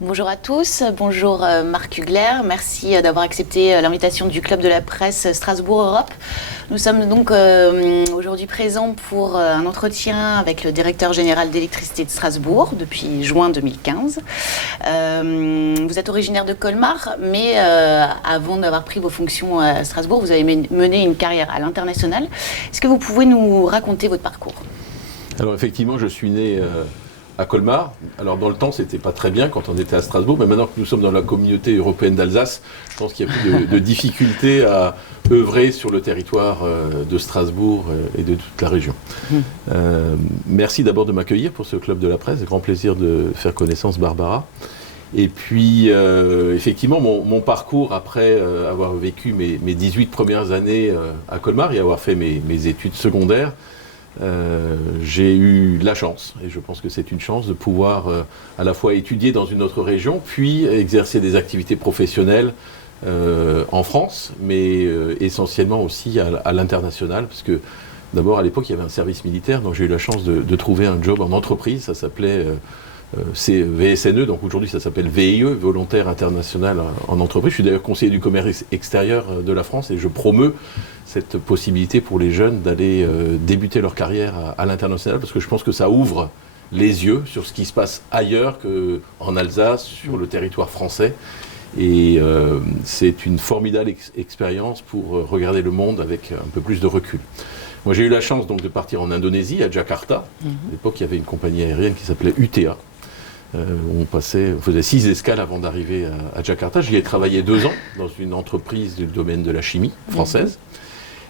Bonjour à tous, bonjour Marc Hugler, merci d'avoir accepté l'invitation du Club de la Presse Strasbourg Europe. Nous sommes donc aujourd'hui présents pour un entretien avec le directeur général d'électricité de Strasbourg depuis juin 2015. Vous êtes originaire de Colmar, mais avant d'avoir pris vos fonctions à Strasbourg, vous avez mené une carrière à l'international. Est-ce que vous pouvez nous raconter votre parcours ? Alors effectivement, je suis né à Colmar. Alors dans le temps, c'était pas très bien quand on était à Strasbourg, mais maintenant que nous sommes dans la communauté européenne d'Alsace, je pense qu'il y a plus de difficultés à œuvrer sur le territoire de Strasbourg et de toute la région. Merci d'abord de m'accueillir pour ce club de la presse, grand plaisir de faire connaissance Barbara. Et puis effectivement, mon parcours après avoir vécu mes 18 premières années à Colmar et avoir fait mes études secondaires, j'ai eu la chance, et je pense que c'est une chance, de pouvoir à la fois étudier dans une autre région, puis exercer des activités professionnelles en France, mais essentiellement aussi à l'international, parce que d'abord à l'époque il y avait un service militaire, donc j'ai eu la chance de trouver un job en entreprise, ça s'appelait VSNE, donc aujourd'hui ça s'appelle VIE, Volontaire International en entreprise. Je suis d'ailleurs conseiller du commerce extérieur de la France et je promeus cette possibilité pour les jeunes d'aller débuter leur carrière à l'international, parce que je pense que ça ouvre les yeux sur ce qui se passe ailleurs qu'en Alsace, sur le territoire français. Et c'est une formidable expérience pour regarder le monde avec un peu plus de recul. Moi j'ai eu la chance donc de partir en Indonésie, à Jakarta. À l'époque il y avait une compagnie aérienne qui s'appelait UTA. On faisait 6 escales avant d'arriver à Jakarta. J'y ai travaillé 2 ans dans une entreprise du domaine de la chimie française.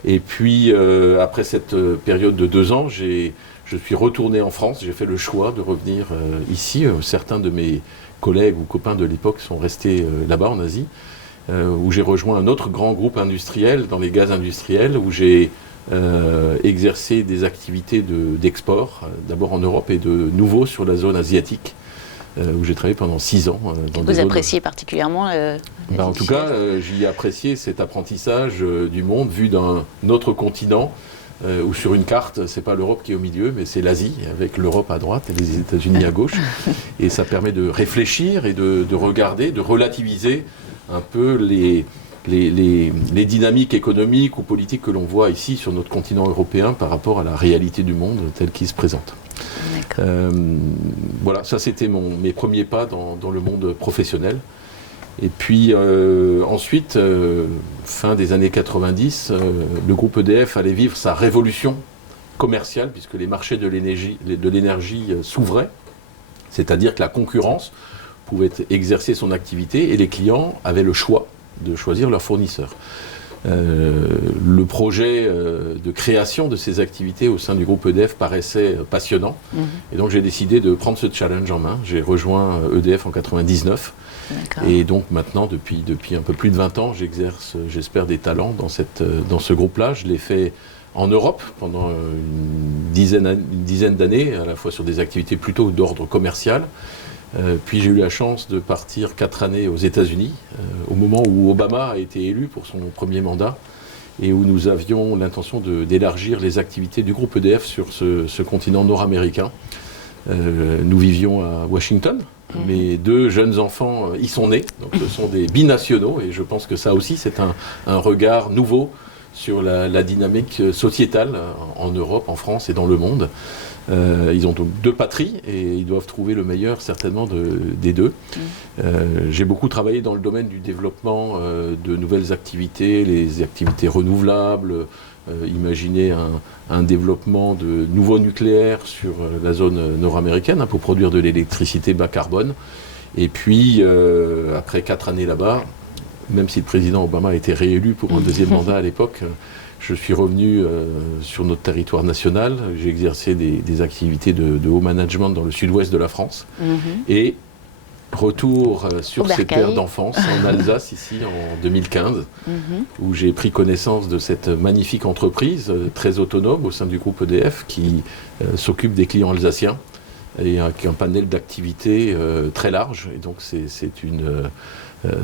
Et puis, après cette période de 2 ans, je suis retourné en France. J'ai fait le choix de revenir ici. Certains de mes collègues ou copains de l'époque sont restés là-bas en Asie, où j'ai rejoint un autre grand groupe industriel dans les gaz industriels, où j'ai exercé des activités d'export, d'abord en Europe et de nouveau sur la zone asiatique, où j'ai travaillé pendant 6 ans. Vous appréciez particulièrement en tout cas, j'y ai apprécié cet apprentissage du monde vu d'un autre continent, où sur une carte, c'est pas l'Europe qui est au milieu, mais c'est l'Asie, avec l'Europe à droite et les États-Unis à gauche. Et ça permet de réfléchir et de regarder, de relativiser un peu les dynamiques économiques ou politiques que l'on voit ici sur notre continent européen par rapport à la réalité du monde telle qu'il se présente. Voilà, ça c'était mes premiers pas dans le monde professionnel. Et puis ensuite, fin des années 90, le groupe EDF allait vivre sa révolution commerciale, puisque les marchés de l'énergie s'ouvraient, c'est-à-dire que la concurrence pouvait exercer son activité et les clients avaient le choix de choisir leur fournisseur. Le projet de création de ces activités au sein du groupe EDF paraissait passionnant. Et donc j'ai décidé de prendre ce challenge en main. J'ai rejoint EDF en 99. Et donc maintenant, depuis un peu plus de 20 ans, j'exerce, j'espère, des talents dans ce groupe-là. Je l'ai fait en Europe pendant une dizaine d'années, à la fois sur des activités plutôt d'ordre commercial. Puis j'ai eu la chance de partir 4 années aux États-Unis, au moment où Obama a été élu pour son premier mandat et où nous avions l'intention d'élargir les activités du groupe EDF sur ce continent nord-américain. Nous vivions à Washington. Mes 2 jeunes enfants y sont nés, donc ce sont des binationaux et je pense que ça aussi c'est un regard nouveau sur la dynamique sociétale en Europe, en France et dans le monde. Ils ont donc 2 patries et ils doivent trouver le meilleur certainement des 2. J'ai beaucoup travaillé dans le domaine du développement de nouvelles activités, les activités renouvelables, imaginer un développement de nouveaux nucléaires sur la zone nord-américaine pour produire de l'électricité bas carbone. Et puis, après 4 années là-bas, même si le président Obama a été réélu pour un 2e mandat à l'époque, je suis revenu sur notre territoire national. J'ai exercé des activités de haut management dans le sud-ouest de la France. Et retour sur cette terre d'enfance en Alsace, ici, en 2015, où j'ai pris connaissance de cette magnifique entreprise très autonome au sein du groupe EDF qui s'occupe des clients alsaciens et avec un panel d'activités très large. Et donc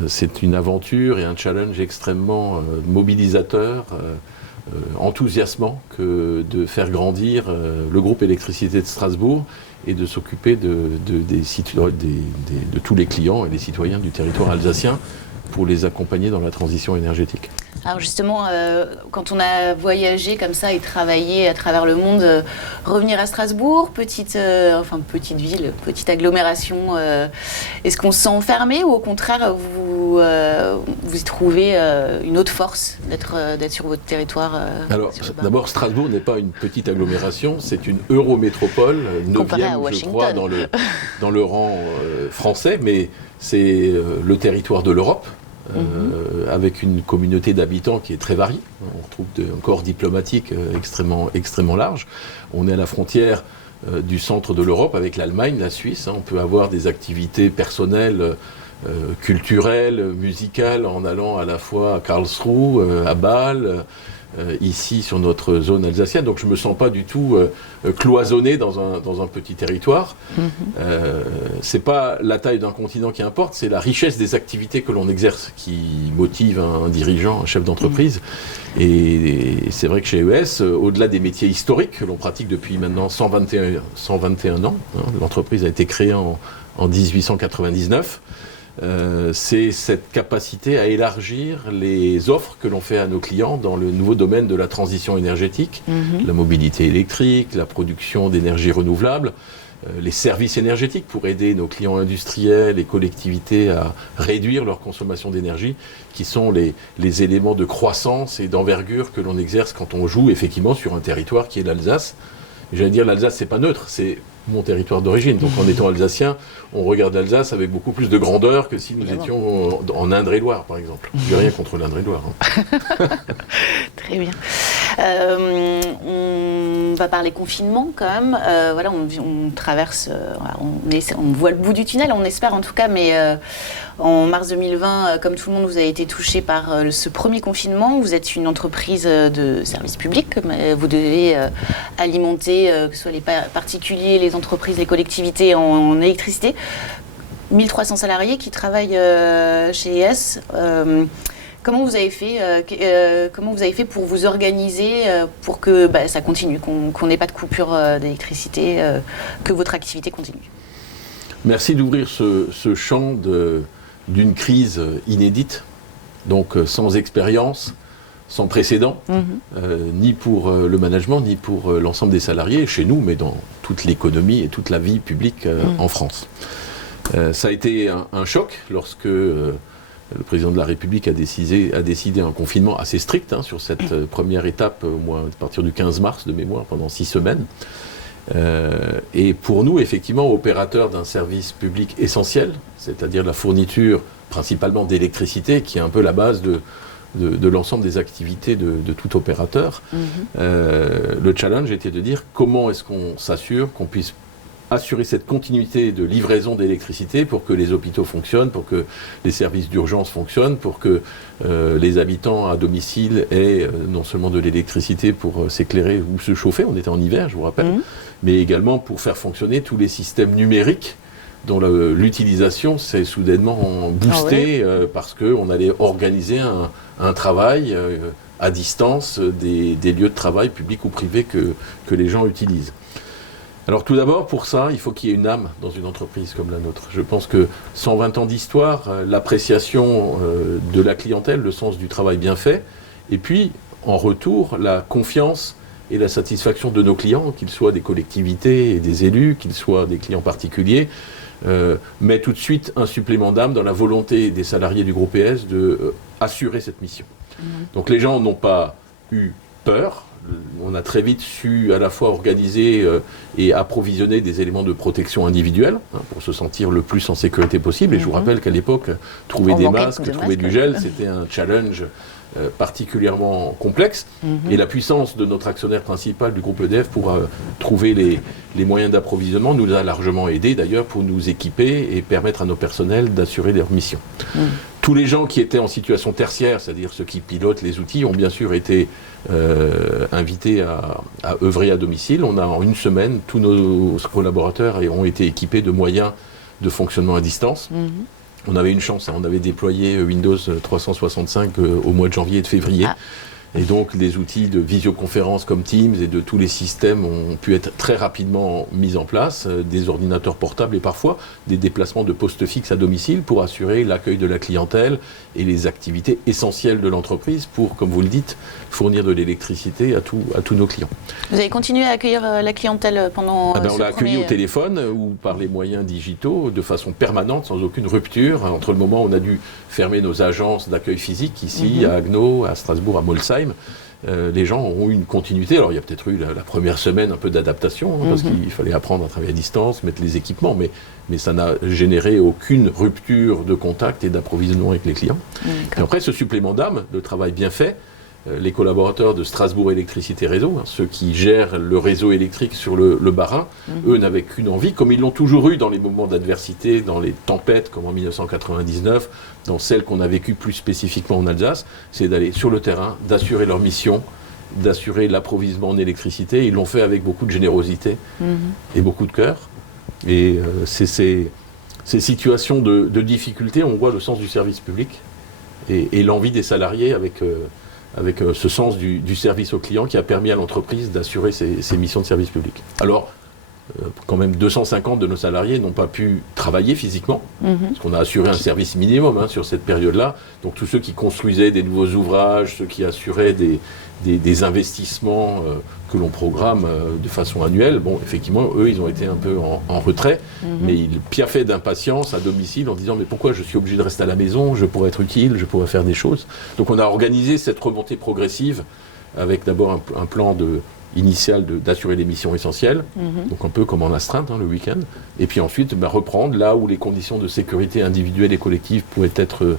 c'est une aventure et un challenge extrêmement mobilisateur, enthousiasmant que de faire grandir le groupe Électricité de Strasbourg et de s'occuper de tous les clients et les citoyens du territoire alsacien pour les accompagner dans la transition énergétique. Alors justement, quand on a voyagé comme ça et travaillé à travers le monde, revenir à Strasbourg, petite ville, petite agglomération, est-ce qu'on se sent enfermé ou au contraire vous y trouvez une autre force d'être sur votre territoire Alors d'abord, Strasbourg n'est pas une petite agglomération, c'est une eurométropole, 9e je crois dans le rang français, mais c'est le territoire de l'Europe. Avec une communauté d'habitants qui est très variée. On retrouve un corps diplomatique extrêmement large. On est à la frontière du centre de l'Europe avec l'Allemagne, la Suisse. On peut avoir des activités personnelles, culturelles, musicales, en allant à la fois à Karlsruhe, à Bâle, ici sur notre zone alsacienne. Donc je ne me sens pas du tout cloisonné dans un petit territoire. C'est pas la taille d'un continent qui importe, c'est la richesse des activités que l'on exerce qui motive un dirigeant, un chef d'entreprise. Et c'est vrai que chez ES, au-delà des métiers historiques que l'on pratique depuis maintenant 121 ans, l'entreprise a été créée en 1899, c'est cette capacité à élargir les offres que l'on fait à nos clients dans le nouveau domaine de la transition énergétique, la mobilité électrique, la production d'énergie renouvelable, les services énergétiques pour aider nos clients industriels et collectivités à réduire leur consommation d'énergie, qui sont les éléments de croissance et d'envergure que l'on exerce quand on joue effectivement sur un territoire qui est l'Alsace. Et j'allais dire, l'Alsace, c'est pas neutre, c'est mon territoire d'origine. Donc en étant alsacien, on regarde l'Alsace avec beaucoup plus de grandeur que si nous étions en Indre-et-Loire, par exemple. Je n'ai rien contre l'Indre-et-Loire. Très bien. On va parler confinement quand même. Voilà, on traverse, on voit le bout du tunnel, on espère en tout cas, mais en mars 2020, comme tout le monde, vous avez été touché par ce premier confinement. Vous êtes une entreprise de service public. Vous devez alimenter, que ce soit les particuliers, les entreprises, les collectivités en électricité. 1300 salariés qui travaillent chez ES. Comment vous avez fait pour vous organiser pour que ça continue, qu'on n'ait pas de coupure d'électricité, que votre activité continue? Merci d'ouvrir ce champ d'une crise inédite, donc sans expérience, sans précédent, ni pour le management, ni pour l'ensemble des salariés, chez nous, mais dans toute l'économie et toute la vie publique en France. Ça a été un choc lorsque le président de la République a décidé un confinement assez strict sur cette première étape, au moins à partir du 15 mars de mémoire, pendant 6 semaines. Et pour nous, effectivement, opérateurs d'un service public essentiel, c'est-à-dire la fourniture principalement d'électricité, qui est un peu la base de l'ensemble des activités de tout opérateur, le challenge était de dire comment est-ce qu'on s'assure qu'on puisse assurer cette continuité de livraison d'électricité pour que les hôpitaux fonctionnent, pour que les services d'urgence fonctionnent, pour que les habitants à domicile aient non seulement de l'électricité pour s'éclairer ou se chauffer, on était en hiver, je vous rappelle, mais également pour faire fonctionner tous les systèmes numériques dont l'utilisation s'est soudainement boostée parce qu'on allait organiser un travail à distance des lieux de travail publics ou privés que les gens utilisent. Alors tout d'abord, pour ça, il faut qu'il y ait une âme dans une entreprise comme la nôtre. Je pense que 120 ans d'histoire, l'appréciation de la clientèle, le sens du travail bien fait, et puis en retour, la confiance et la satisfaction de nos clients, qu'ils soient des collectivités et des élus, qu'ils soient des clients particuliers, met tout de suite un supplément d'âme dans la volonté des salariés du groupe ES de assurer cette mission. Donc les gens n'ont pas eu peur. On a très vite su à la fois organiser et approvisionner des éléments de protection individuelle pour se sentir le plus en sécurité possible. Et je vous rappelle qu'à l'époque, trouver des masques, trouver du gel, c'était un challenge particulièrement complexe. Et la puissance de notre actionnaire principal du groupe EDF pour trouver les moyens d'approvisionnement nous a largement aidés d'ailleurs pour nous équiper et permettre à nos personnels d'assurer leur mission. Tous les gens qui étaient en situation tertiaire, c'est-à-dire ceux qui pilotent les outils, ont bien sûr été invités à œuvrer à domicile. On a en une semaine, tous nos collaborateurs ont été équipés de moyens de fonctionnement à distance. On avait une chance, on avait déployé Windows 365 au mois de janvier et de février. Et donc les outils de visioconférence comme Teams et de tous les systèmes ont pu être très rapidement mis en place, des ordinateurs portables et parfois des déplacements de postes fixes à domicile pour assurer l'accueil de la clientèle et les activités essentielles de l'entreprise pour, comme vous le dites, fournir de l'électricité à tous nos clients. Vous avez continué à accueillir la clientèle pendant on l'a accueilli au téléphone ou par les moyens digitaux de façon permanente, sans aucune rupture, entre le moment où on a dû fermer nos agences d'accueil physique ici, à Haguenau, à Strasbourg, à Molsheim. Les gens ont eu une continuité. Alors il y a peut-être eu la première semaine un peu d'adaptation, parce qu'il fallait apprendre à travailler à distance, mettre les équipements, mais ça n'a généré aucune rupture de contact et d'approvisionnement avec les clients. Et après, ce supplément d'âme, le travail bien fait, les collaborateurs de Strasbourg Électricité Réseau, ceux qui gèrent le réseau électrique sur le Bas-Rhin, eux n'avaient qu'une envie, comme ils l'ont toujours eu dans les moments d'adversité, dans les tempêtes comme en 1999, dans celles qu'on a vécues plus spécifiquement en Alsace, c'est d'aller sur le terrain, d'assurer leur mission, d'assurer l'approvisionnement en électricité. Ils l'ont fait avec beaucoup de générosité et beaucoup de cœur. Et ces situations de difficulté, on voit le sens du service public et l'envie des salariés avec ce sens du service au client qui a permis à l'entreprise d'assurer ses missions de service public. Alors, quand même 250 de nos salariés n'ont pas pu travailler physiquement, parce qu'on a assuré un service minimum sur cette période-là. Donc tous ceux qui construisaient des nouveaux ouvrages, ceux qui assuraient des investissements que l'on programme de façon annuelle, bon, effectivement, eux, ils ont été un peu en retrait, mais ils piaffaient d'impatience à domicile en disant « mais pourquoi je suis obligé de rester à la maison? Je pourrais être utile, je pourrais faire des choses. » Donc on a organisé cette remontée progressive avec d'abord un plan initial d'assurer les missions essentielles, donc un peu comme en astreinte le week-end, et puis ensuite reprendre là où les conditions de sécurité individuelle et collective pouvaient être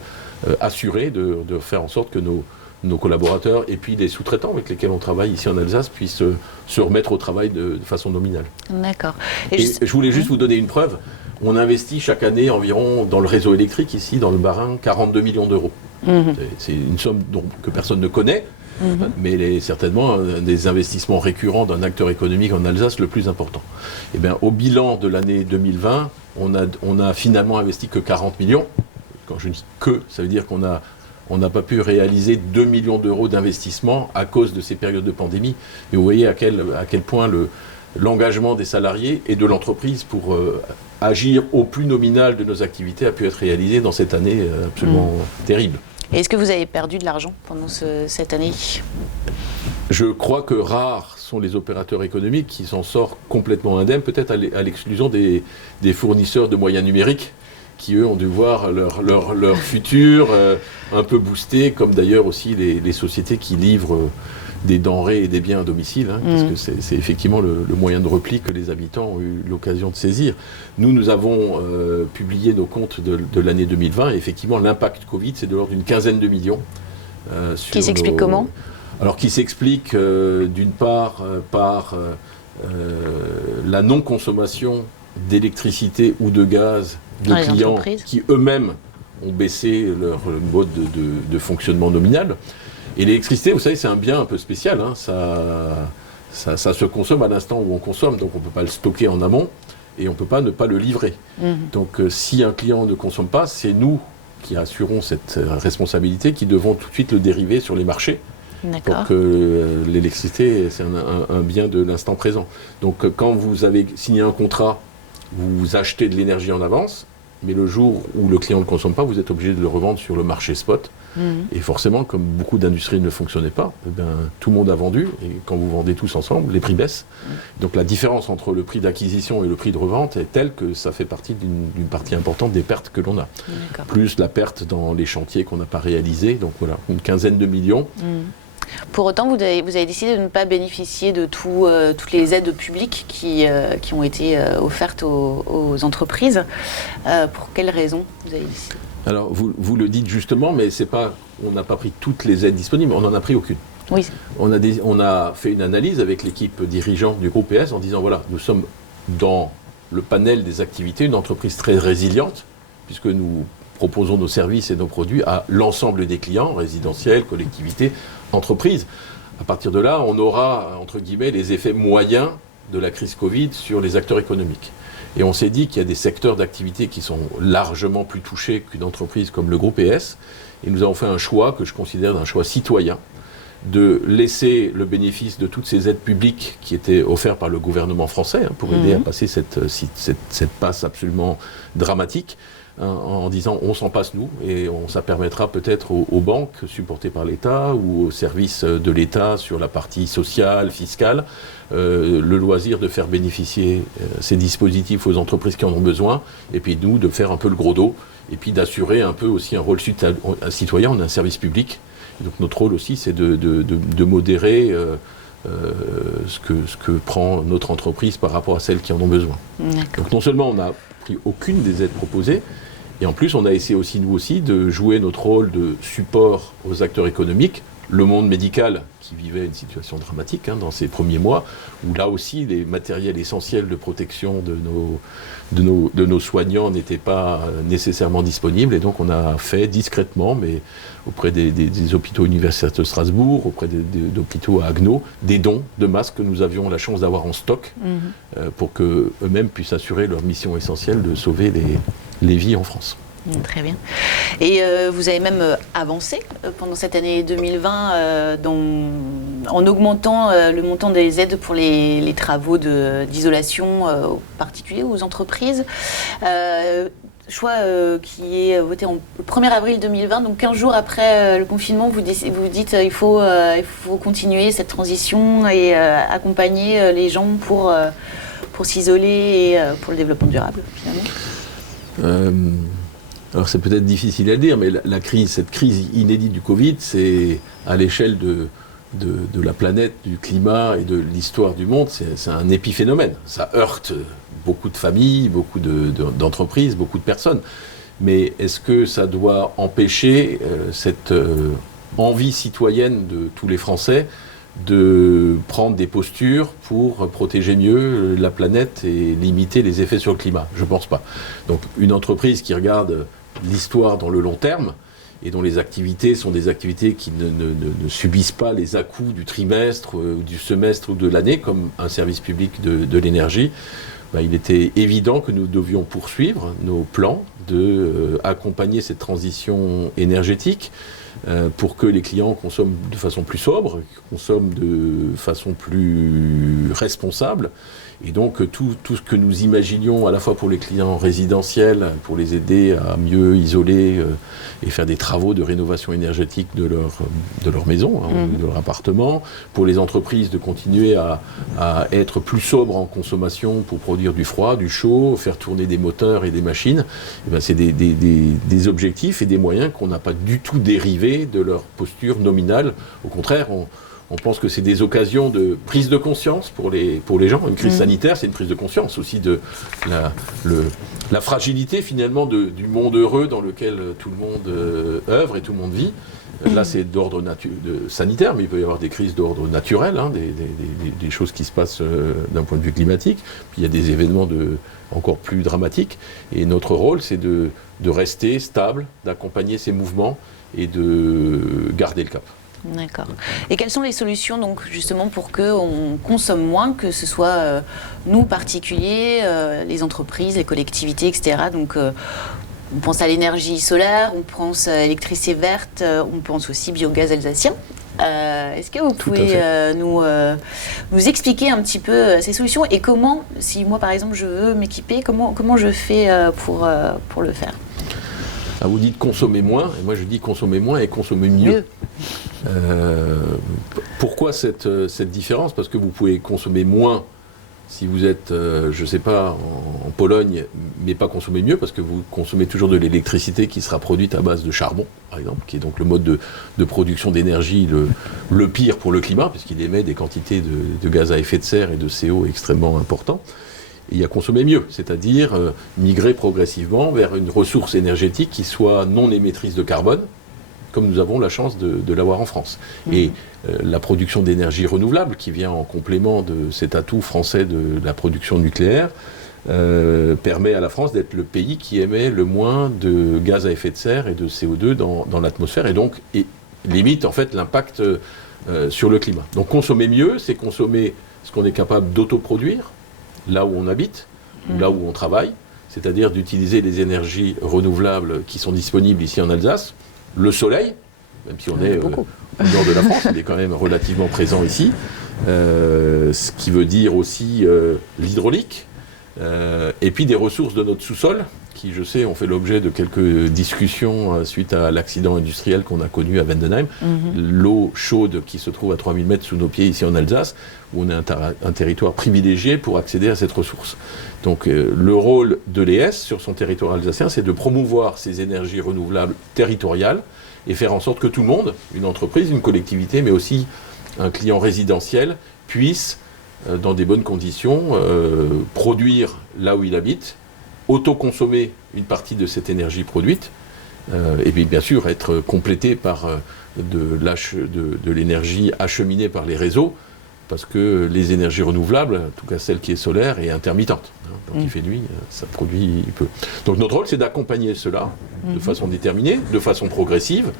assurées, de faire en sorte que nos collaborateurs et puis les sous-traitants avec lesquels on travaille ici en Alsace puissent se remettre au travail de façon nominale. D'accord. Et je voulais juste vous donner une preuve. On investit chaque année environ dans le réseau électrique ici, dans le Bas-Rhin, 42 millions d'euros. C'est une somme que personne ne connaît, mais elle est certainement un des investissements récurrents d'un acteur économique en Alsace le plus important. Et bien, au bilan de l'année 2020, on a finalement investi que 40 millions. Quand je dis que, ça veut dire qu'on n'a pas pu réaliser 2 millions d'euros d'investissement à cause de ces périodes de pandémie. Et vous voyez à quel point l'engagement des salariés et de l'entreprise pour agir au plus nominal de nos activités a pu être réalisé dans cette année absolument terrible. Et est-ce que vous avez perdu de l'argent pendant cette année? Je crois que rares sont les opérateurs économiques qui s'en sortent complètement indemnes, peut-être à l'exclusion des fournisseurs de moyens numériques, qui eux ont dû voir leur futur un peu boosté, comme d'ailleurs aussi les sociétés qui livrent des denrées et des biens à domicile, parce que c'est effectivement le moyen de repli que les habitants ont eu l'occasion de saisir. Nous avons publié nos comptes de l'année 2020, et effectivement l'impact Covid, c'est de l'ordre d'une quinzaine de millions. Qui s'explique comment? Alors qui s'explique d'une part par la non-consommation d'électricité ou de gaz de clients qui eux-mêmes ont baissé leur mode de fonctionnement nominal. Et l'électricité, vous savez, c'est un bien un peu spécial. Ça se consomme à l'instant où on consomme, donc on ne peut pas le stocker en amont et on ne peut pas ne pas le livrer. Donc si un client ne consomme pas, c'est nous qui assurons cette responsabilité, qui devons tout de suite le dériver sur les marchés. Pour que l'électricité, c'est un bien de l'instant présent. Donc quand vous avez signé un contrat, vous achetez de l'énergie en avance, mais le jour où le client ne consomme pas, vous êtes obligé de le revendre sur le marché spot. Et forcément, comme beaucoup d'industries ne fonctionnaient pas, tout le monde a vendu, et quand vous vendez tous ensemble, les prix baissent. Donc la différence entre le prix d'acquisition et le prix de revente est telle que ça fait partie d'une partie importante des pertes que l'on a. Plus la perte dans les chantiers qu'on n'a pas réalisés, donc voilà, une quinzaine de millions. Pour autant, vous avez décidé de ne pas bénéficier de toutes les aides publiques qui ont été offertes aux entreprises. Pour quelles raisons vous avez décidé? Alors, vous le dites justement, mais on n'a pas pris toutes les aides disponibles, on n'en a pris aucune. Oui. On a fait une analyse avec l'équipe dirigeante du groupe PS en disant, voilà, nous sommes dans le panel des activités, une entreprise très résiliente, puisque nous proposons nos services et nos produits à l'ensemble des clients, résidentiels, collectivités, entreprises. À partir de là, on aura, entre guillemets, les effets moyens de la crise Covid sur les acteurs économiques. Et on s'est dit qu'il y a des secteurs d'activité qui sont largement plus touchés qu'une entreprise comme le groupe ES. Et nous avons fait un choix que je considère un choix citoyen de laisser le bénéfice de toutes ces aides publiques qui étaient offertes par le gouvernement français pour aider à passer cette passe absolument dramatique, en disant on s'en passe nous et ça permettra peut-être aux banques supportées par l'État ou aux services de l'État sur la partie sociale, fiscale, le loisir de faire bénéficier ces dispositifs aux entreprises qui en ont besoin, et puis nous de faire un peu le gros dos, et puis d'assurer un peu aussi un rôle citoyen, on a un service public. Et donc notre rôle aussi c'est de modérer ce que prend notre entreprise par rapport à celles qui en ont besoin. Donc non seulement on n'a pris aucune des aides proposées, et en plus on a essayé aussi nous aussi de jouer notre rôle de support aux acteurs économiques, le monde médical qui vivait une situation dramatique dans ces premiers mois, où là aussi les matériels essentiels de protection de nos soignants n'étaient pas nécessairement disponibles, et donc on a fait discrètement, mais auprès des hôpitaux universitaires de Strasbourg, auprès d'hôpitaux à Haguenau, des dons de masques que nous avions la chance d'avoir en stock pour qu'eux-mêmes puissent assurer leur mission essentielle de sauver les vies en France. Très bien. Et vous avez même avancé pendant cette année 2020 en augmentant le montant des aides pour les travaux d'isolation aux particuliers ou aux entreprises. Choix qui est voté le 1er avril 2020, donc 15 jours après le confinement, vous dites il faut continuer cette transition et accompagner les gens pour s'isoler et pour le développement durable, finalement. Alors c'est peut-être difficile à dire, mais cette crise inédite du Covid, c'est à l'échelle de la planète, du climat et de l'histoire du monde, c'est un épiphénomène. Ça heurte beaucoup de familles, beaucoup d'entreprises, beaucoup de personnes. Mais est-ce que ça doit empêcher cette envie citoyenne de tous les Français de prendre des postures pour protéger mieux la planète et limiter les effets sur le climat? Je ne pense pas. Donc une entreprise qui regarde l'histoire dans le long terme et dont les activités sont des activités qui ne subissent pas les à-coups du trimestre ou du semestre ou de l'année, comme un service public de l'énergie, il était évident que nous devions poursuivre nos plans d'accompagner cette transition énergétique pour que les clients consomment de façon plus sobre, consomment de façon plus responsable. Et donc tout ce que nous imaginions à la fois pour les clients résidentiels, pour les aider à mieux isoler et faire des travaux de rénovation énergétique de leur maison, de leur appartement, pour les entreprises de continuer à être plus sobres en consommation pour produire du froid, du chaud, faire tourner des moteurs et des machines, et c'est des objectifs et des moyens qu'on n'a pas du tout dérivés de leur posture nominale. Au contraire, on pense que c'est des occasions de prise de conscience pour les gens. Une crise sanitaire, c'est une prise de conscience aussi de la fragilité finalement du monde heureux dans lequel tout le monde œuvre et tout le monde vit. Là, c'est d'ordre sanitaire, mais il peut y avoir des crises d'ordre naturel, des choses qui se passent d'un point de vue climatique. Puis il y a des événements encore plus dramatiques. Et notre rôle, c'est de rester stable, d'accompagner ces mouvements et de garder le cap. D'accord. Et quelles sont les solutions donc justement pour qu'on consomme moins, que ce soit nous particuliers, les entreprises, les collectivités, etc. Donc on pense à l'énergie solaire, on pense à l'électricité verte, on pense aussi biogaz alsacien. Est-ce que vous pouvez nous expliquer un petit peu ces solutions et comment, si moi par exemple je veux m'équiper, comment je fais pour le faire? Ah, vous dites consommer moins, et moi je dis consommer moins et consommer mieux. Pourquoi cette différence? Parce que vous pouvez consommer moins si vous êtes, je ne sais pas, en Pologne, mais pas consommer mieux, parce que vous consommez toujours de l'électricité qui sera produite à base de charbon, par exemple, qui est donc le mode de production d'énergie le pire pour le climat, puisqu'il émet des quantités de gaz à effet de serre et de CO extrêmement importants. Et à consommer mieux, c'est-à-dire migrer progressivement vers une ressource énergétique qui soit non émettrice de carbone, comme nous avons la chance de l'avoir en France. Et la production d'énergie renouvelable, qui vient en complément de cet atout français de la production nucléaire, permet à la France d'être le pays qui émet le moins de gaz à effet de serre et de CO2 dans l'atmosphère, et donc limite en fait l'impact sur le climat. Donc consommer mieux, c'est consommer ce qu'on est capable d'autoproduire, là où on habite, ou là où on travaille, c'est-à-dire d'utiliser les énergies renouvelables qui sont disponibles ici en Alsace, le soleil, même si on est au nord de la France, il est quand même relativement présent ici. Ce qui veut dire aussi l'hydraulique, et puis des ressources de notre sous-sol, qui, je sais, ont fait l'objet de quelques discussions suite à l'accident industriel qu'on a connu à Vendenheim. L'eau chaude qui se trouve à 3000 mètres sous nos pieds ici en Alsace, où on a un territoire privilégié pour accéder à cette ressource. Donc le rôle de l'ES sur son territoire alsacien, c'est de promouvoir ces énergies renouvelables territoriales et faire en sorte que tout le monde, une entreprise, une collectivité, mais aussi un client résidentiel, puisse, dans des bonnes conditions, produire là où il habite, autoconsommer une partie de cette énergie produite, et puis bien sûr être complété par de l'énergie acheminée par les réseaux, parce que les énergies renouvelables, en tout cas celle qui est solaire, est intermittente. Donc il fait nuit, ça produit peu. Donc notre rôle, c'est d'accompagner cela de façon déterminée, de façon progressive,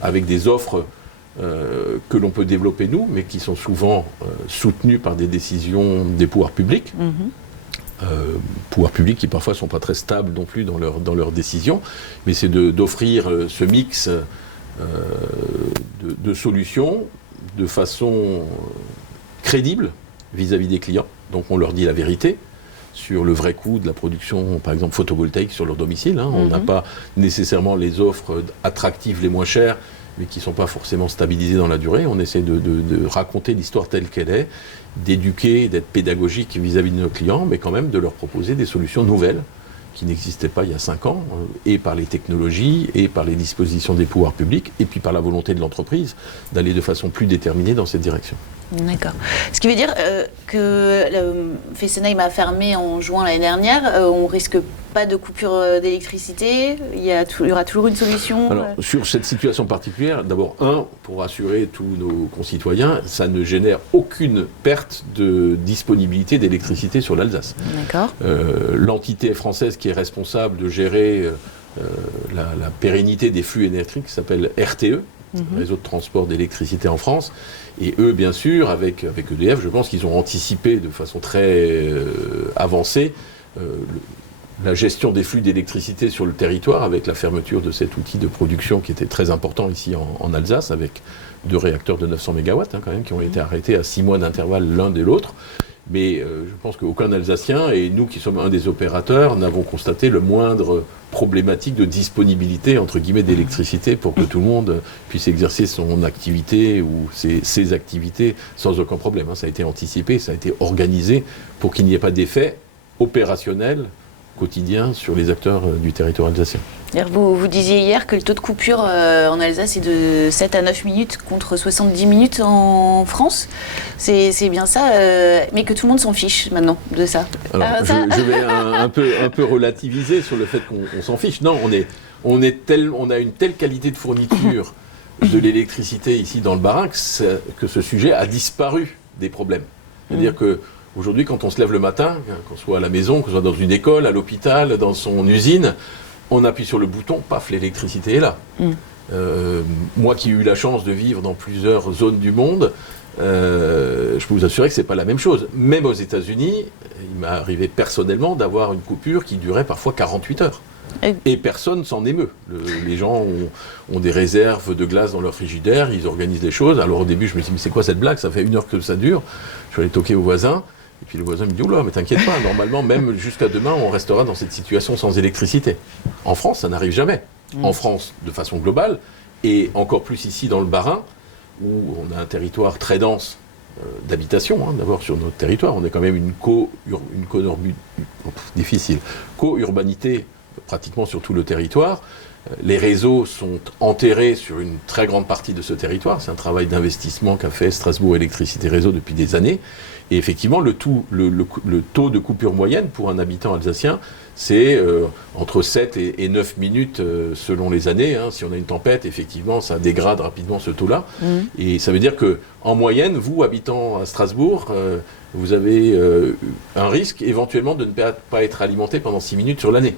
avec des offres que l'on peut développer nous, mais qui sont souvent soutenues par des décisions des pouvoirs publics. Pouvoirs publics qui parfois ne sont pas très stables non plus dans leurs décisions, mais c'est d'offrir ce mix de solutions de façon crédible vis-à-vis des clients. Donc on leur dit la vérité sur le vrai coût de la production, par exemple photovoltaïque sur leur domicile. On n'a pas nécessairement les offres attractives les moins chères, mais qui ne sont pas forcément stabilisées dans la durée. On essaie de raconter l'histoire telle qu'elle est, d'éduquer, d'être pédagogique vis-à-vis de nos clients, mais quand même de leur proposer des solutions nouvelles qui n'existaient pas il y a 5 ans, et par les technologies, et par les dispositions des pouvoirs publics, et puis par la volonté de l'entreprise d'aller de façon plus déterminée dans cette direction. D'accord. Ce qui veut dire que Fessenheim a fermé en juin l'année dernière, on risque pas de coupure d'électricité, il y aura toujours une solution. Alors, sur cette situation particulière, d'abord, pour rassurer tous nos concitoyens, ça ne génère aucune perte de disponibilité d'électricité sur l'Alsace. D'accord. L'entité française qui est responsable de gérer la pérennité des flux électriques s'appelle RTE, Réseau de transport d'électricité en France. Et eux, bien sûr, avec EDF, je pense qu'ils ont anticipé de façon très avancée la gestion des flux d'électricité sur le territoire, avec la fermeture de cet outil de production qui était très important ici en Alsace, avec 2 réacteurs de 900 MW quand même, qui ont été arrêtés à 6 mois d'intervalle l'un de l'autre. Mais je pense qu'aucun Alsacien, et nous qui sommes un des opérateurs, n'avons constaté le moindre problématique de disponibilité, entre guillemets, d'électricité pour que tout le monde puisse exercer son activité ou ses activités sans aucun problème. Ça a été anticipé, ça a été organisé pour qu'il n'y ait pas d'effet opérationnel quotidien sur les acteurs du territoire alsacien. Vous disiez hier que le taux de coupure en Alsace est de 7 à 9 minutes contre 70 minutes en France. C'est bien ça, mais que tout le monde s'en fiche maintenant de ça. Alors, je vais un peu relativiser sur le fait qu'on s'en fiche. Non, on a une telle qualité de fourniture de l'électricité ici dans le Bas-Rhin que ce sujet a disparu des problèmes. C'est-à-dire que aujourd'hui, quand on se lève le matin, qu'on soit à la maison, qu'on soit dans une école, à l'hôpital, dans son usine, on appuie sur le bouton, paf, l'électricité est là. Moi qui ai eu la chance de vivre dans plusieurs zones du monde, je peux vous assurer que ce n'est pas la même chose. Même aux États-Unis, il m'est arrivé personnellement d'avoir une coupure qui durait parfois 48 heures. Et personne s'en émeut. Les gens ont des réserves de glace dans leur frigidaire, ils organisent les choses. Alors au début, je me suis dit, mais c'est quoi cette blague? Ça fait 1 heure que ça dure. Je suis allé toquer au voisin. Et puis le voisin me dit, oula, mais t'inquiète pas, normalement, même jusqu'à demain, on restera dans cette situation sans électricité. En France, ça n'arrive jamais. En France, de façon globale, et encore plus ici dans le Bas-Rhin, où on a un territoire très dense d'habitation, d'abord sur notre territoire. On est quand même une co-urbanité pratiquement sur tout le territoire. Les réseaux sont enterrés sur une très grande partie de ce territoire. C'est un travail d'investissement qu'a fait Strasbourg Électricité Réseau depuis des années. Et effectivement, le taux de coupure moyenne pour un habitant alsacien, c'est entre 7 et 9 minutes selon les années. Si on a une tempête, effectivement, ça dégrade rapidement ce taux-là. Et ça veut dire qu'en moyenne, vous, habitant à Strasbourg, vous avez un risque éventuellement de ne pas être alimenté pendant 6 minutes sur l'année.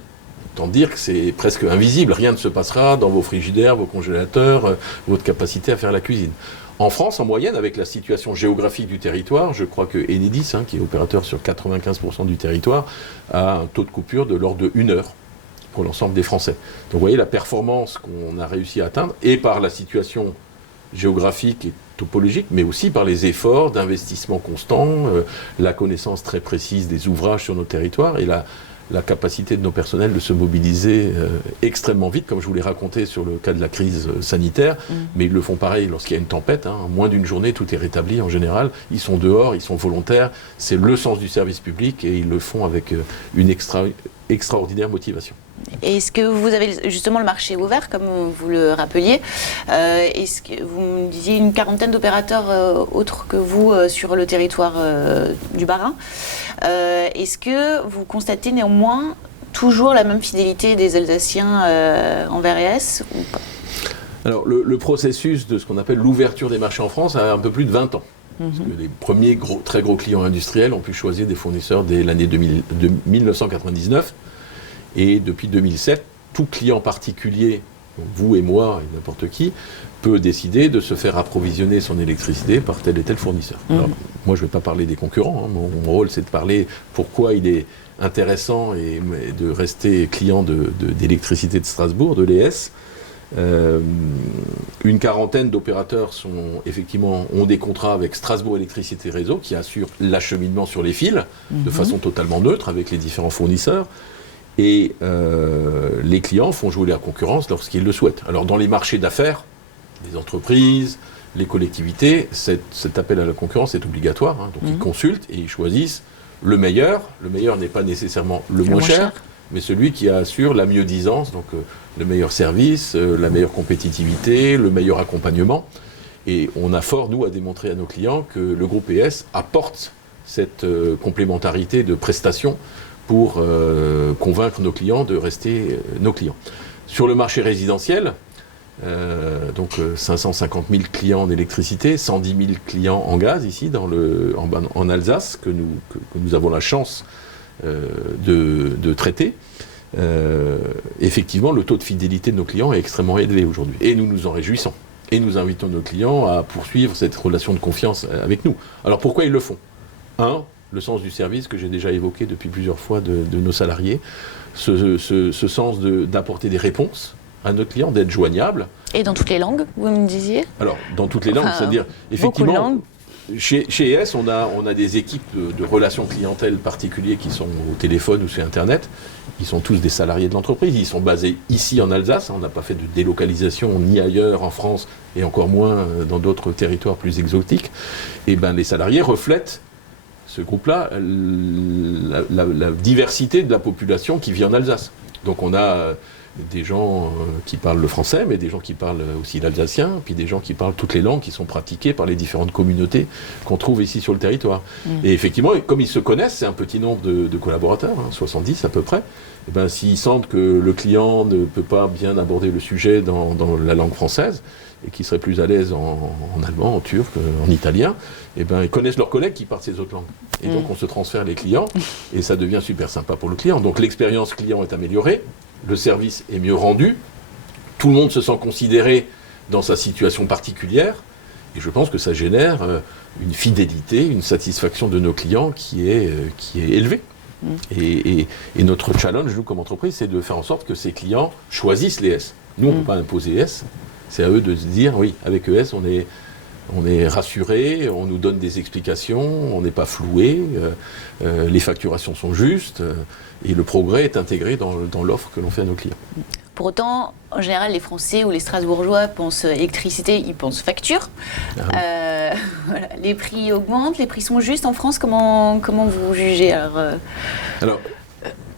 Autant dire que c'est presque invisible, rien ne se passera dans vos frigidaires, vos congélateurs, votre capacité à faire la cuisine. En France, en moyenne, avec la situation géographique du territoire, je crois que Enedis, qui est opérateur sur 95% du territoire, a un taux de coupure de l'ordre de 1 heure pour l'ensemble des Français. Donc vous voyez la performance qu'on a réussi à atteindre, et par la situation géographique et topologique, mais aussi par les efforts d'investissement constant, la connaissance très précise des ouvrages sur nos territoires, et la capacité de nos personnels de se mobiliser extrêmement vite, comme je vous l'ai raconté sur le cas de la crise sanitaire, mais ils le font pareil lorsqu'il y a une tempête, en moins d'une journée, tout est rétabli en général, ils sont dehors, ils sont volontaires, c'est le sens du service public, et ils le font avec une extraordinaire motivation. Est-ce que vous avez justement le marché ouvert, comme vous le rappeliez, est-ce que vous me disiez une quarantaine d'opérateurs autres que vous sur le territoire du Bas-Rhin, est-ce que vous constatez néanmoins toujours la même fidélité des Alsaciens envers ES ou pas? Alors le processus de ce qu'on appelle l'ouverture des marchés en France a un peu plus de 20 ans. Parce que les premiers très gros clients industriels ont pu choisir des fournisseurs dès l'année 1999. Et depuis 2007, tout client particulier, vous et moi et n'importe qui, peut décider de se faire approvisionner son électricité par tel et tel fournisseur. Alors, moi, je ne vais pas parler des concurrents. Mon rôle, c'est de parler pourquoi il est intéressant de rester client d'électricité de Strasbourg, de l'ES. Une quarantaine d'opérateurs ont des contrats avec Strasbourg Électricité Réseau qui assure l'acheminement sur les fils de façon totalement neutre avec les différents fournisseurs. Et les clients font jouer la concurrence lorsqu'ils le souhaitent. Alors dans les marchés d'affaires, les entreprises, les collectivités, cet appel à la concurrence est obligatoire. Donc ils consultent et ils choisissent le meilleur. Le meilleur n'est pas nécessairement le moins cher, mais celui qui assure la mieux-disance, donc le meilleur service, la meilleure compétitivité, le meilleur accompagnement. Et on a fort, nous, à démontrer à nos clients que le groupe ES apporte cette complémentarité de prestations pour convaincre nos clients de rester nos clients. Sur le marché résidentiel, donc 550 000 clients en électricité, 110 000 clients en gaz ici en Alsace, que nous avons la chance de traiter. Effectivement, le taux de fidélité de nos clients est extrêmement élevé aujourd'hui. Et nous nous en réjouissons. Et nous invitons nos clients à poursuivre cette relation de confiance avec nous. Alors pourquoi ils le font ? Le sens du service que j'ai déjà évoqué depuis plusieurs fois de nos salariés, ce sens d'apporter des réponses à nos clients, d'être joignable. Et dans toutes les langues, vous me disiez ? Alors, dans toutes les langues, c'est-à-dire, effectivement, chez ES, on a des équipes de relations clientèle particuliers qui sont au téléphone ou sur Internet. Ils sont tous des salariés de l'entreprise. Ils sont basés ici en Alsace. On n'a pas fait de délocalisation ni ailleurs en France et encore moins dans d'autres territoires plus exotiques. Et les salariés reflètent ce groupe-là, la diversité de la population qui vit en Alsace. Donc on a des gens qui parlent le français, mais des gens qui parlent aussi l'alsacien, puis des gens qui parlent toutes les langues qui sont pratiquées par les différentes communautés qu'on trouve ici sur le territoire. Et effectivement, comme ils se connaissent, c'est un petit nombre de collaborateurs, 70 à peu près, s'ils sentent que le client ne peut pas bien aborder le sujet dans la langue française, et qui seraient plus à l'aise en allemand, en turc, en italien, ils connaissent leurs collègues qui parlent ces autres langues. Et donc on se transfère les clients, et ça devient super sympa pour le client. Donc l'expérience client est améliorée, le service est mieux rendu, tout le monde se sent considéré dans sa situation particulière, et je pense que ça génère une fidélité, une satisfaction de nos clients qui est élevée. Et notre challenge, nous, comme entreprise, c'est de faire en sorte que ces clients choisissent l'ES. Nous, on ne peut pas imposer ES. C'est à eux de se dire, oui, avec ES, on est rassuré, on nous donne des explications, on n'est pas floué, les facturations sont justes, et le progrès est intégré dans l'offre que l'on fait à nos clients. Pour autant, en général, les Français ou les Strasbourgeois pensent électricité, ils pensent facture. Voilà, les prix augmentent, les prix sont justes. En France, comment vous jugez Alors,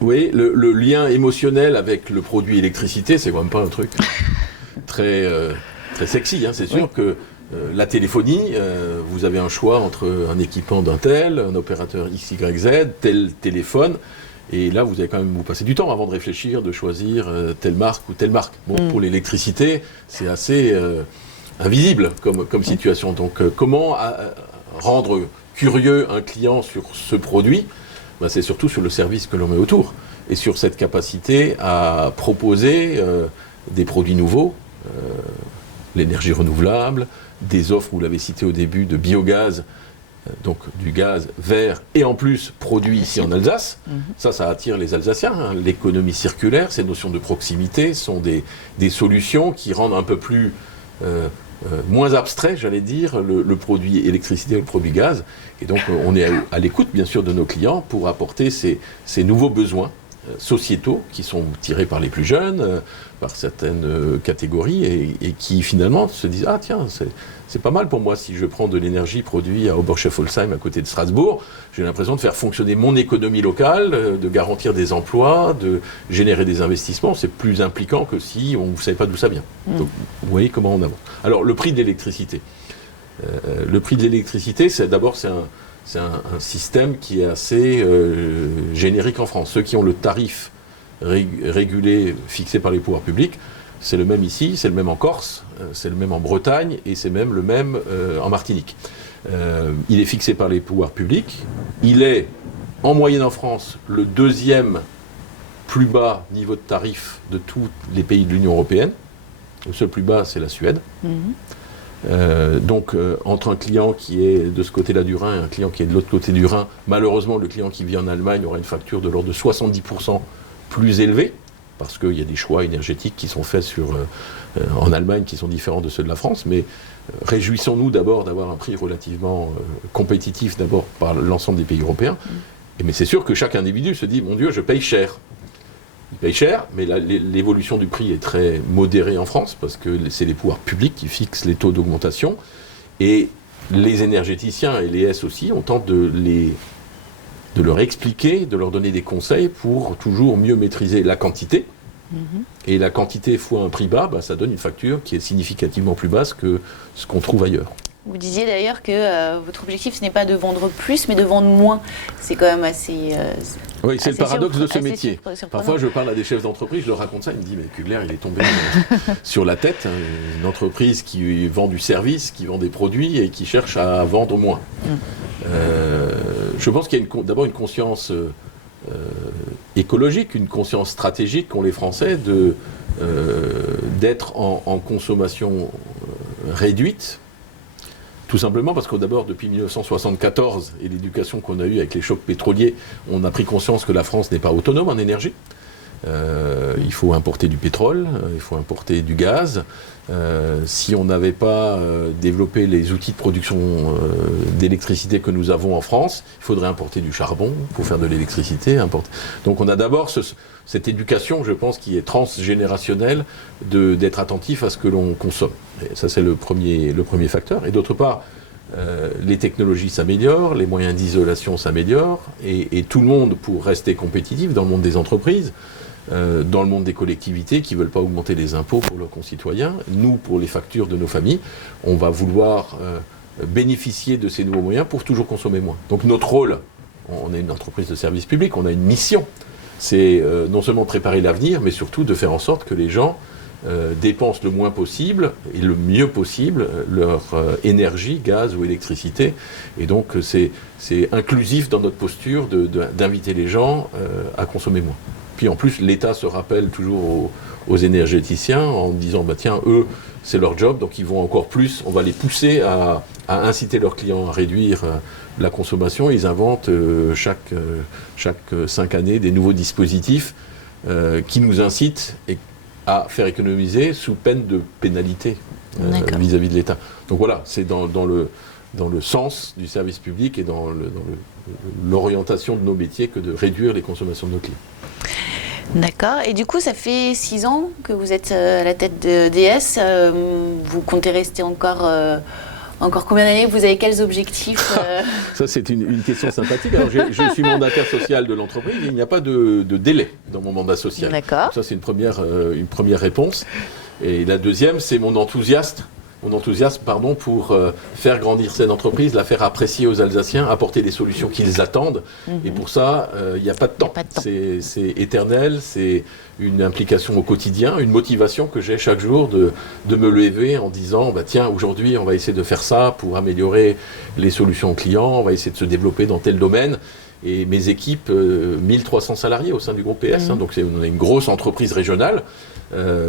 oui, le lien émotionnel avec le produit électricité, c'est quand même pas un truc très sexy. C'est sûr que la téléphonie, vous avez un choix entre un équipement d'un tel, un opérateur XYZ, tel téléphone. Et là, vous allez quand même vous passer du temps avant de réfléchir, de choisir telle marque ou telle marque. Pour l'électricité, c'est assez invisible comme situation. Donc, comment rendre curieux un client sur ce produit ? C'est surtout sur le service que l'on met autour et sur cette capacité à proposer des produits nouveaux, l'énergie renouvelable, des offres, vous l'avez cité au début, de biogaz donc du gaz vert et en plus produit ici en Alsace. Ça attire les Alsaciens. Hein. L'économie circulaire, ces notions de proximité sont des solutions qui rendent un peu plus moins abstrait, j'allais dire, le produit électricité et le produit gaz. Et donc on est à l'écoute bien sûr de nos clients pour apporter ces nouveaux besoins sociétaux qui sont tirés par les plus jeunes, par certaines catégories et qui finalement se disent « Ah tiens, c'est pas mal pour moi si je prends de l'énergie produite à Oberschöpfolsheim à côté de Strasbourg, j'ai l'impression de faire fonctionner mon économie locale, de garantir des emplois, de générer des investissements, c'est plus impliquant que si on ne savait pas d'où ça vient. » Donc vous voyez comment on avance. Alors le prix de l'électricité. Le prix de l'électricité, c'est un système qui est assez générique en France. Ceux qui ont le tarif régulé, fixé par les pouvoirs publics, c'est le même ici, c'est le même en Corse, c'est le même en Bretagne et c'est même le même en Martinique. Il est fixé par les pouvoirs publics. Il est, en moyenne en France, le deuxième plus bas niveau de tarif de tous les pays de l'Union européenne. Le seul plus bas, c'est la Suède. Donc, entre un client qui est de ce côté-là du Rhin et un client qui est de l'autre côté du Rhin, malheureusement, le client qui vit en Allemagne aura une facture de l'ordre de 70% plus élevée, parce qu'il y a des choix énergétiques qui sont faits en Allemagne qui sont différents de ceux de la France. Mais réjouissons-nous d'abord d'avoir un prix relativement compétitif, d'abord par l'ensemble des pays européens. Mais c'est sûr que chaque individu se dit « Mon Dieu, je paye cher ». Il paye cher, mais l'évolution du prix est très modérée en France parce que c'est les pouvoirs publics qui fixent les taux d'augmentation. Et les énergéticiens et les S aussi, on tente de leur expliquer, de leur donner des conseils pour toujours mieux maîtriser la quantité. Et la quantité fois un prix bas, ça donne une facture qui est significativement plus basse que ce qu'on trouve ailleurs. Vous disiez d'ailleurs que votre objectif, ce n'est pas de vendre plus, mais de vendre moins. C'est quand même assez... oui, c'est le paradoxe de ce métier. Parfois, je parle à des chefs d'entreprise, je leur raconte ça, ils me disent « Mais Kugler, il est tombé sur la tête. Hein, une entreprise qui vend du service, qui vend des produits et qui cherche à vendre moins. » Je pense qu'il y a d'abord une conscience écologique, une conscience stratégique qu'ont les Français d'être en consommation réduite. Tout simplement parce que d'abord, depuis 1974 et l'éducation qu'on a eue avec les chocs pétroliers, on a pris conscience que la France n'est pas autonome en énergie. Il faut importer du pétrole, il faut importer du gaz. Si on n'avait pas développé les outils de production d'électricité que nous avons en France, il faudrait importer du charbon pour faire de l'électricité. Donc on a d'abord cette éducation, je pense, qui est transgénérationnelle, d'être attentif à ce que l'on consomme. Et ça, c'est le premier facteur. Et d'autre part, les technologies s'améliorent, les moyens d'isolation s'améliorent, et tout le monde, pour rester compétitif dans le monde des entreprises, dans le monde des collectivités qui ne veulent pas augmenter les impôts pour leurs concitoyens, nous, pour les factures de nos familles, on va vouloir bénéficier de ces nouveaux moyens pour toujours consommer moins. Donc notre rôle, on est une entreprise de service public, on a une mission, c'est non seulement de préparer l'avenir, mais surtout de faire en sorte que les gens dépensent le moins possible et le mieux possible leur énergie, gaz ou électricité. Et donc c'est inclusif dans notre posture d'inviter les gens à consommer moins. Puis en plus, l'État se rappelle toujours aux énergéticiens en disant tiens, eux, c'est leur job, donc ils vont encore plus, on va les pousser à inciter leurs clients à réduire la consommation. Ils inventent chaque 5 années des nouveaux dispositifs qui nous incitent à faire économiser sous peine de pénalité vis-à-vis de l'État. Donc voilà, c'est dans le sens du service public et dans l'orientation de nos métiers que de réduire les consommations de nos clients. D'accord. Et du coup, ça fait 6 ans que vous êtes à la tête de DS. Vous comptez rester encore combien d'années? Vous avez quels objectifs Ça, c'est une question sympathique. Alors, je suis mandataire social de l'entreprise. Il n'y a pas de délai dans mon mandat social. D'accord. Donc ça, c'est une première réponse. Et la deuxième, c'est mon enthousiasme pour faire grandir cette entreprise, la faire apprécier aux Alsaciens, apporter les solutions qu'ils attendent. Et pour ça, il n'y a pas de temps. C'est éternel, c'est une implication au quotidien, une motivation que j'ai chaque jour de me lever en disant tiens, aujourd'hui, on va essayer de faire ça pour améliorer les solutions aux clients, on va essayer de se développer dans tel domaine. Et mes équipes, 1300 salariés au sein du groupe PS, donc on a une grosse entreprise régionale,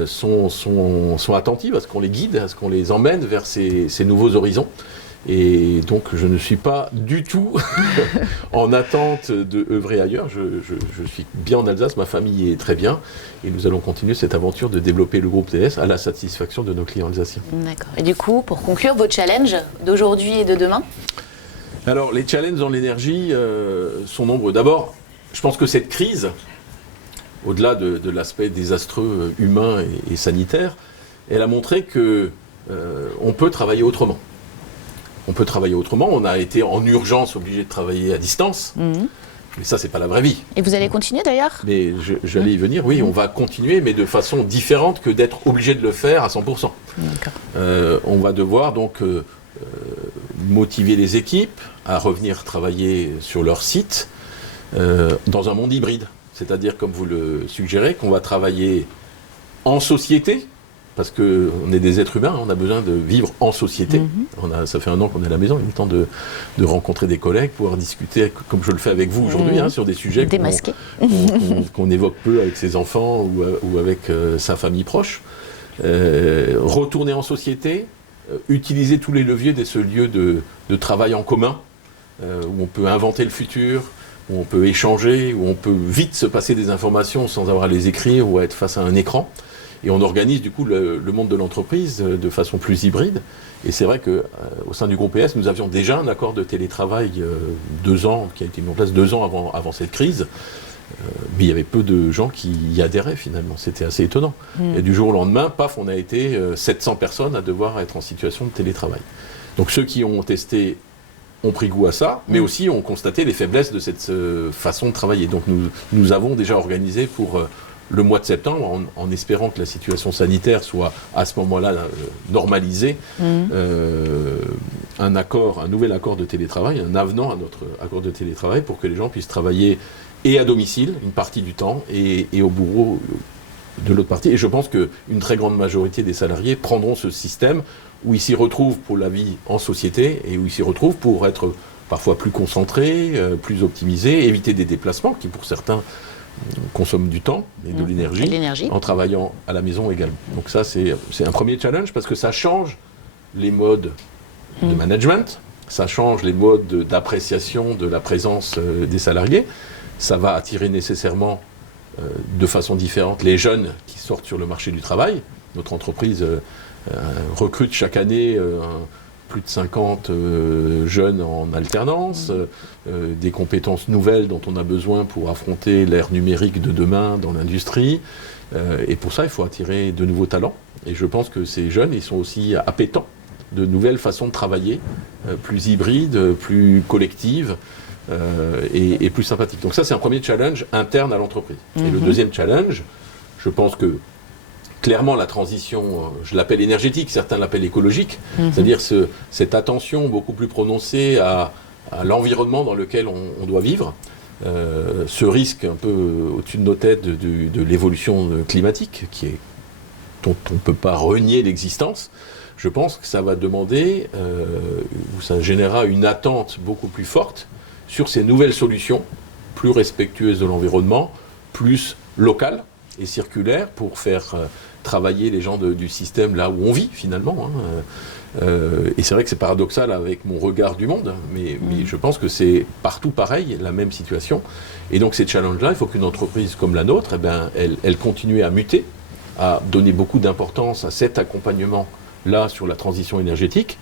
sont attentives à ce qu'on les guide, à ce qu'on les emmène vers ces nouveaux horizons. Et donc, je ne suis pas du tout en attente de œuvrer ailleurs. Je suis bien en Alsace, ma famille est très bien. Et nous allons continuer cette aventure de développer le groupe DS à la satisfaction de nos clients alsaciens. D'accord. Et du coup, pour conclure, vos challenges d'aujourd'hui et de demain ? Alors, les challenges dans l'énergie sont nombreux. D'abord, je pense que cette crise, au-delà de l'aspect désastreux humain et sanitaire, elle a montré que on peut travailler autrement. On peut travailler autrement. On a été en urgence obligé de travailler à distance. Mais ça, c'est pas la vraie vie. Et vous allez continuer d'ailleurs ? Mais j'allais y venir, oui, on va continuer, mais de façon différente que d'être obligé de le faire à 100%. D'accord. On va devoir donc motiver les équipes à revenir travailler sur leur site dans un monde hybride. C'est-à-dire, comme vous le suggérez, qu'on va travailler en société, parce qu'on est des êtres humains, on a besoin de vivre en société. Ça fait 1 an qu'on est à la maison, il est le temps de rencontrer des collègues, pouvoir discuter, comme je le fais avec vous aujourd'hui, sur des sujets qu'on évoque peu avec ses enfants ou avec sa famille proche. Retourner en société, utiliser tous les leviers de ce lieu de travail en commun, où on peut inventer le futur, où on peut échanger, où on peut vite se passer des informations sans avoir à les écrire ou à être face à un écran. Et on organise du coup le monde de l'entreprise de façon plus hybride. Et c'est vrai qu'au sein du groupe ES, nous avions déjà un accord de télétravail 2 ans, qui a été mis en place 2 ans avant cette crise. Mais il y avait peu de gens qui y adhéraient finalement. C'était assez étonnant. Et du jour au lendemain, paf, on a été 700 personnes à devoir être en situation de télétravail. Donc ceux qui ont testé ont pris goût à ça, mais aussi ont constaté les faiblesses de cette façon de travailler. Donc nous avons déjà organisé pour le mois de septembre, en espérant que la situation sanitaire soit à ce moment-là normalisée, un nouvel accord de télétravail, un avenant à notre accord de télétravail pour que les gens puissent travailler et à domicile une partie du temps et au bureau de l'autre partie. Et je pense qu'une très grande majorité des salariés prendront ce système où ils s'y retrouvent pour la vie en société et où ils s'y retrouvent pour être parfois plus concentrés, plus optimisés, éviter des déplacements qui pour certains consomment du temps et de l'énergie en travaillant à la maison également. Donc ça, c'est un premier challenge parce que ça change les modes de management, ça change les modes d'appréciation de la présence des salariés. Ça va attirer nécessairement de façon différente les jeunes qui sortent sur le marché du travail. Notre entreprise recrute chaque année plus de 50 jeunes en alternance, des compétences nouvelles dont on a besoin pour affronter l'ère numérique de demain dans l'industrie. Et pour ça, il faut attirer de nouveaux talents. Et je pense que ces jeunes, ils sont aussi appétents de nouvelles façons de travailler, plus hybrides, plus collectives et plus sympathiques. Donc ça, c'est un premier challenge interne à l'entreprise. Et le deuxième challenge, je pense que clairement, la transition, je l'appelle énergétique, certains l'appellent écologique, c'est-à-dire cette attention beaucoup plus prononcée à l'environnement dans lequel on doit vivre, ce risque un peu au-dessus de nos têtes de l'évolution climatique, dont on ne peut pas renier l'existence. Je pense que ça va demander, ou ça générera une attente beaucoup plus forte sur ces nouvelles solutions, plus respectueuses de l'environnement, plus locales et circulaires pour faire travailler les gens du système là où on vit finalement. Et c'est vrai que c'est paradoxal avec mon regard du monde, mais je pense que c'est partout pareil, la même situation. Et donc ces challenges-là, il faut qu'une entreprise comme la nôtre, elle continue à muter, à donner beaucoup d'importance à cet accompagnement-là sur la transition énergétique,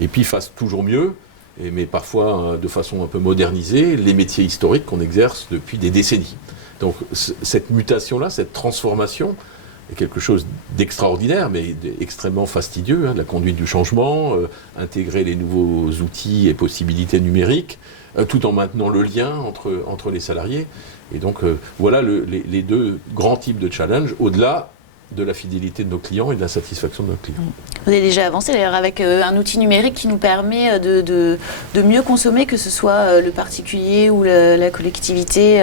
et puis fasse toujours mieux, mais parfois de façon un peu modernisée, les métiers historiques qu'on exerce depuis des décennies. Donc cette mutation-là, cette transformation, est quelque chose d'extraordinaire, mais extrêmement fastidieux, la conduite du changement, intégrer les nouveaux outils et possibilités numériques, tout en maintenant le lien entre les salariés. Et donc voilà les 2 grands types de challenges, au-delà de la fidélité de nos clients et de la satisfaction de nos clients. Vous avez déjà avancé d'ailleurs avec un outil numérique qui nous permet de mieux consommer, que ce soit le particulier ou la collectivité.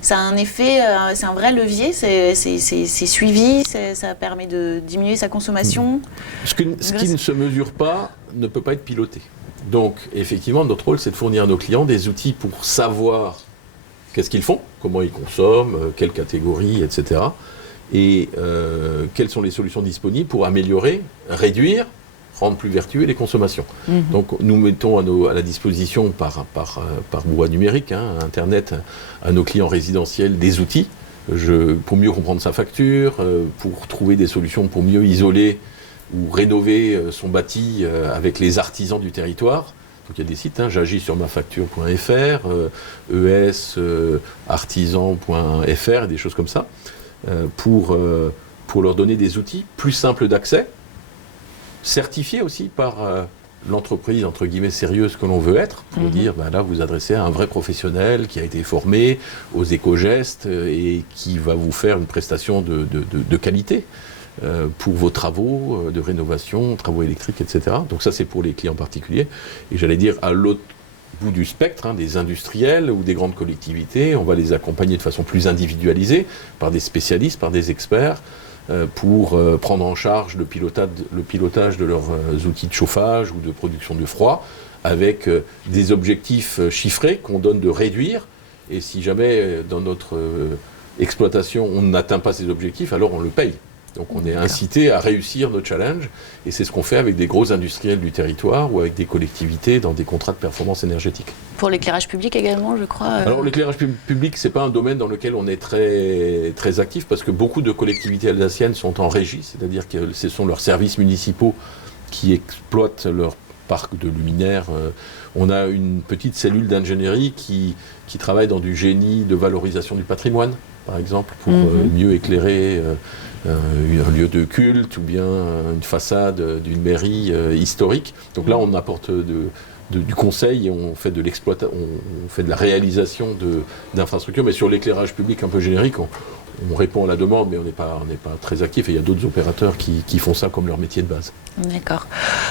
Ça a un effet, c'est un vrai levier, c'est suivi, ça permet de diminuer sa consommation. Ce qui ne se mesure pas ne peut pas être piloté. Donc effectivement, notre rôle, c'est de fournir à nos clients des outils pour savoir qu'est-ce qu'ils font, comment ils consomment, quelles catégories, etc. Et quelles sont les solutions disponibles pour améliorer, réduire rendre plus vertueux les consommations. Donc nous mettons à la disposition par voie numérique, Internet, à nos clients résidentiels des outils pour mieux comprendre sa facture, pour trouver des solutions pour mieux isoler ou rénover son bâti avec les artisans du territoire. Donc il y a des sites, j'agis sur mafacture.fr, artisan.fr, et des choses comme ça, pour leur donner des outils plus simples d'accès, certifiés aussi par l'entreprise, entre guillemets, sérieuse que l'on veut être, pour dire, là, vous adressez à un vrai professionnel qui a été formé aux éco-gestes et qui va vous faire une prestation de qualité pour vos travaux de rénovation, travaux électriques, etc. Donc ça, c'est pour les clients particuliers. Et j'allais dire, à l'autre bout du spectre, des industriels ou des grandes collectivités, on va les accompagner de façon plus individualisée par des spécialistes, par des experts, pour prendre en charge le pilotage de leurs outils de chauffage ou de production de froid, avec des objectifs chiffrés qu'on donne de réduire. Et si jamais dans notre exploitation on n'atteint pas ces objectifs, alors on le paye. Donc on est incité à réussir nos challenges, et c'est ce qu'on fait avec des gros industriels du territoire ou avec des collectivités dans des contrats de performance énergétique. Pour l'éclairage public également, je crois. Alors l'éclairage public, c'est pas un domaine dans lequel on est très, très actif, parce que beaucoup de collectivités alsaciennes sont en régie, c'est-à-dire que ce sont leurs services municipaux qui exploitent leur parc de luminaires. On a une petite cellule d'ingénierie qui travaille dans du génie de valorisation du patrimoine, par exemple, pour mieux éclairer un lieu de culte ou bien une façade d'une mairie historique. Donc là, on apporte du conseil et on fait de la réalisation d'infrastructures. Mais sur l'éclairage public un peu générique, on répond à la demande, mais on n'est pas très actif. Et il y a d'autres opérateurs qui font ça comme leur métier de base. D'accord.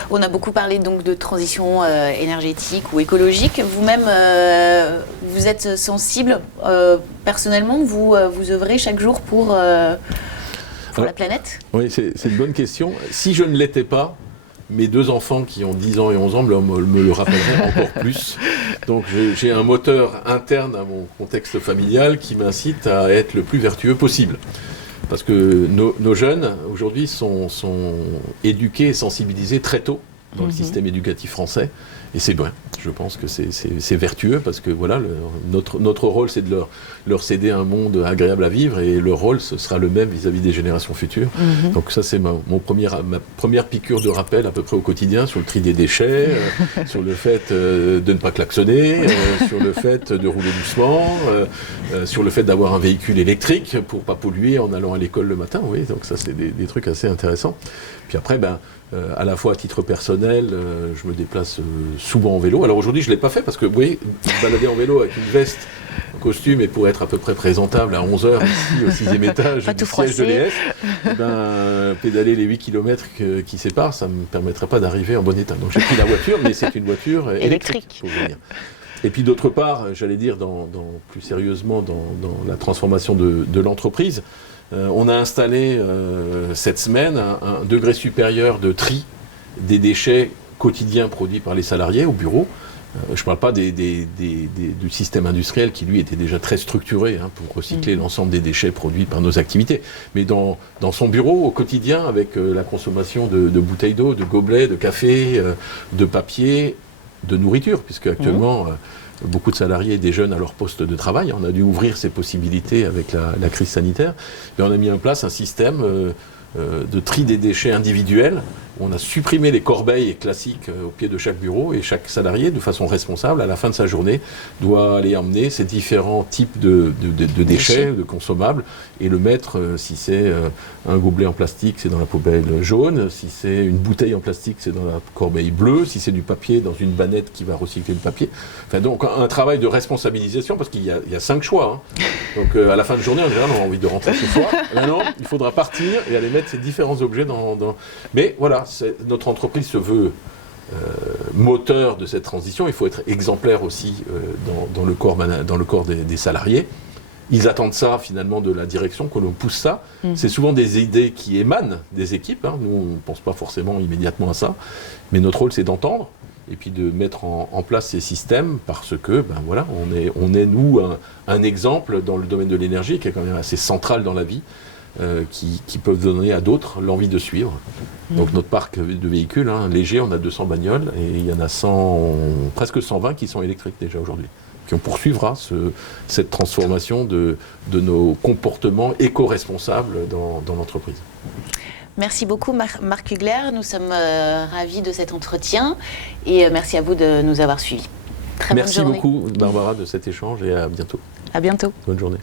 On a beaucoup parlé donc de transition énergétique ou écologique. Vous-même, vous êtes sensible personnellement, vous œuvrez chaque jour pour la planète ? Oui, c'est une bonne question. Si je ne l'étais pas, mes deux enfants qui ont 10 ans et 11 ans me le rappelleraient encore plus. Donc j'ai un moteur interne à mon contexte familial qui m'incite à être le plus vertueux possible. Parce que nos jeunes, aujourd'hui, sont éduqués et sensibilisés très tôt dans le système éducatif français. Et c'est bien. Je pense que c'est vertueux, parce que voilà, notre rôle, c'est de leur céder un monde agréable à vivre, et leur rôle, ce sera le même vis-à-vis des générations futures. Donc ça, c'est ma première piqûre de rappel à peu près au quotidien, sur le tri des déchets, sur le fait de ne pas klaxonner, sur le fait de rouler doucement, sur le fait d'avoir un véhicule électrique pour ne pas polluer en allant à l'école le matin. Oui, donc ça, c'est des trucs assez intéressants. Puis après, à la fois à titre personnel, je me déplace souvent en vélo. Alors aujourd'hui, je ne l'ai pas fait parce que, vous voyez, me balader en vélo avec une veste, un costume, et pour être à peu près présentable à 11h ici au 6e étage du siège de l'ES, pédaler les 8 km qui séparent, ça ne me permettrait pas d'arriver en bon état. Donc j'ai pris la voiture, mais c'est une voiture électrique. Pour venir. Et puis d'autre part, j'allais dire, plus sérieusement, dans la transformation de l'entreprise, on a installé cette semaine un degré supérieur de tri des déchets quotidiens produits par les salariés au bureau. Je ne parle pas du système industriel qui, lui, était déjà très structuré pour recycler l'ensemble des déchets produits par nos activités. Mais dans son bureau, au quotidien, avec la consommation de bouteilles d'eau, de gobelets, de café, de papier, de nourriture, puisque actuellement... beaucoup de salariés, des jeunes à leur poste de travail. On a dû ouvrir ces possibilités avec la crise sanitaire. Et on a mis en place un système de tri des déchets individuels. On a supprimé les corbeilles classiques au pied de chaque bureau, et chaque salarié, de façon responsable, à la fin de sa journée, doit aller emmener ces différents types de déchets, de consommables, et le mettre, si c'est un gobelet en plastique, c'est dans la poubelle jaune, si c'est une bouteille en plastique, c'est dans la corbeille bleue, si c'est du papier, dans une bannette qui va recycler le papier. Enfin, donc un travail de responsabilisation, parce qu'il y a 5 choix. Donc à la fin de journée, en général, on a envie de rentrer ce soir. Maintenant, il faudra partir et aller mettre ces différents objets dans... Mais voilà, notre entreprise se veut moteur de cette transition. Il faut être exemplaire aussi dans le corps des salariés. Ils attendent ça, finalement, de la direction, que l'on pousse ça. C'est souvent des idées qui émanent des équipes. Nous, on ne pense pas forcément immédiatement à ça. Mais notre rôle, c'est d'entendre et puis de mettre en place ces systèmes, parce que, voilà, on est nous, un exemple dans le domaine de l'énergie qui est quand même assez central dans la vie, qui peuvent donner à d'autres l'envie de suivre. Donc notre parc de véhicules légers, on a 200 bagnoles et il y en a presque 120 qui sont électriques déjà aujourd'hui. Puis on poursuivra cette transformation de nos comportements éco-responsables dans l'entreprise. Merci beaucoup Marc Hugler, nous sommes ravis de cet entretien et merci à vous de nous avoir suivis. Très bonne journée. Merci beaucoup Barbara de cet échange et à bientôt. À bientôt. Bonne journée.